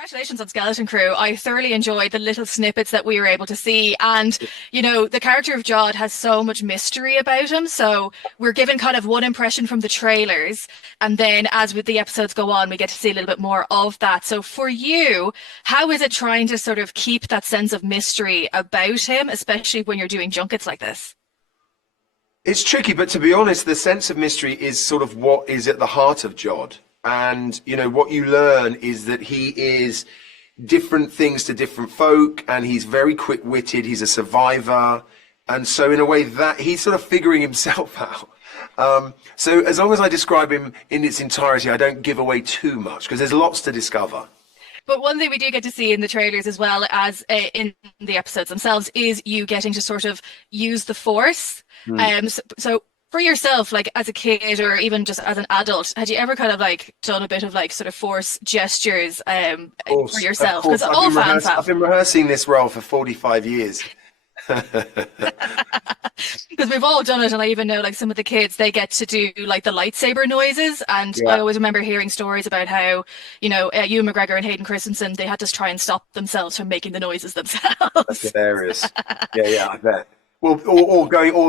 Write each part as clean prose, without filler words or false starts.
Congratulations on Skeleton Crew. I thoroughly enjoyed the little snippets that we were able to see. And, you know, the character of Jod has so much mystery about him. So we're given kind of one impression from the trailers. And then as with the episodes go on, we get to see a little bit more of that. So for you, how is it trying to sort of keep that sense of mystery about him, especially when you're doing junkets like this? It's tricky, but to be honest, the sense of mystery is sort of what is at the heart of Jod. And, you know, what you learn is that he is different things to different folk, and he's very quick-witted, he's a survivor. And so in a way that he's sort of figuring himself out. So as long as I describe him in its entirety, I don't give away too much, because there's lots to discover. But one thing we do get to see in the trailers as well as in the episodes themselves is you getting to sort of use the Force. So for yourself, like as a kid or even just as an adult, had you ever kind of like done a bit of like sort of Force gestures for yourself? Because all fans have. I've been rehearsing this role for 45 years. Because we've all done it, and I even know like some of the kids, they get to do like the lightsaber noises, and Yeah. I always remember hearing stories about how, you know, Ewan McGregor and Hayden Christensen, they had to try and stop themselves from making the noises themselves. That's hilarious. Yeah, I bet. Well, or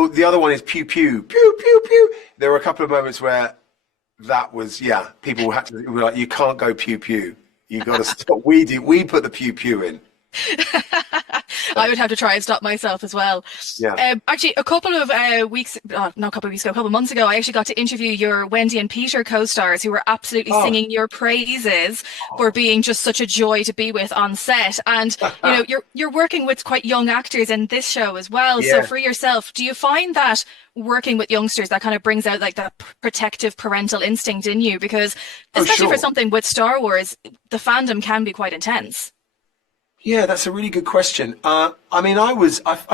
the other one is pew pew pew pew pew. There were a couple of moments where that was people had to were like, you can't go pew pew. You got to stop. We put the pew pew in. I would have to try and stop myself as well. Yeah. Actually, a couple of a couple of months ago, I actually got to interview your Wendy and Peter co-stars who were absolutely singing your praises for being just such a joy to be with on set. And you know, you're working with quite young actors in this show as well. Yeah. So for yourself, do you find that working with youngsters that kind of brings out like that protective parental instinct in you? Because especially for something with Star Wars, the fandom can be quite intense. Yeah, that's a really good question. I mean,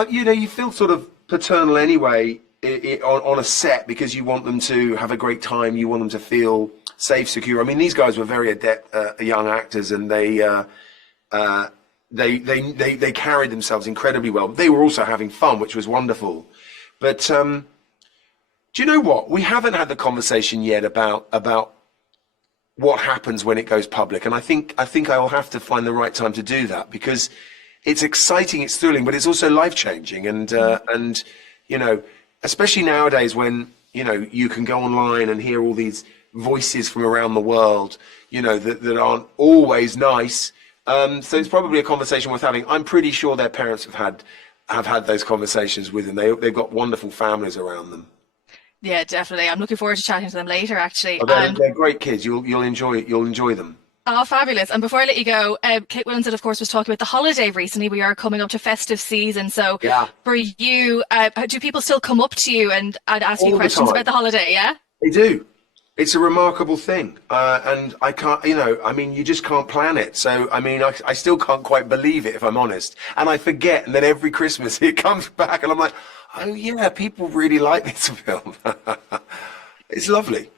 you know, you feel sort of paternal anyway on a set because you want them to have a great time. You want them to feel safe, secure. I mean, these guys were very adept young actors, and they carried themselves incredibly well. They were also having fun, which was wonderful. But do you know what? We haven't had the conversation yet about what happens when it goes public, and I think I'll have to find the right time to do that, because it's exciting, it's thrilling, but it's also life-changing, and you know, especially nowadays when, you know, you can go online and hear all these voices from around the world, you know, that aren't always nice. So it's probably a conversation worth having. I'm pretty sure their parents have had those conversations with them. They've got wonderful families around them. Yeah, definitely. I'm looking forward to chatting to them later, actually. Oh, they're great kids. You'll enjoy them. Oh, fabulous. And before I let you go, Kate Winslet, of course, was talking about the holiday recently. We are coming up to festive season. So for you, do people still come up to you and ask you questions about the holiday? Yeah? They do. It's a remarkable thing. And I can't, you know, I mean, you just can't plan it. So, I mean, I still can't quite believe it, if I'm honest. And I forget. And then every Christmas it comes back and I'm like, oh yeah, people really like this film. It's lovely.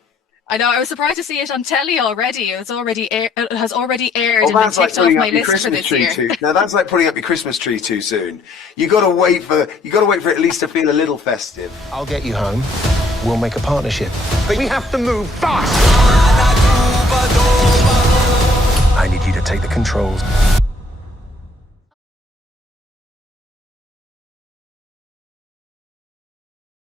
I know. I was surprised to see it on telly already. It has already aired and been That's like ticked off my putting up your list for Christmas this tree year. now that's like putting up your Christmas tree too soon. You got to wait for it at least to feel a little festive. I'll get you home. We'll make a partnership. But we have to move fast. I need you to take the controls.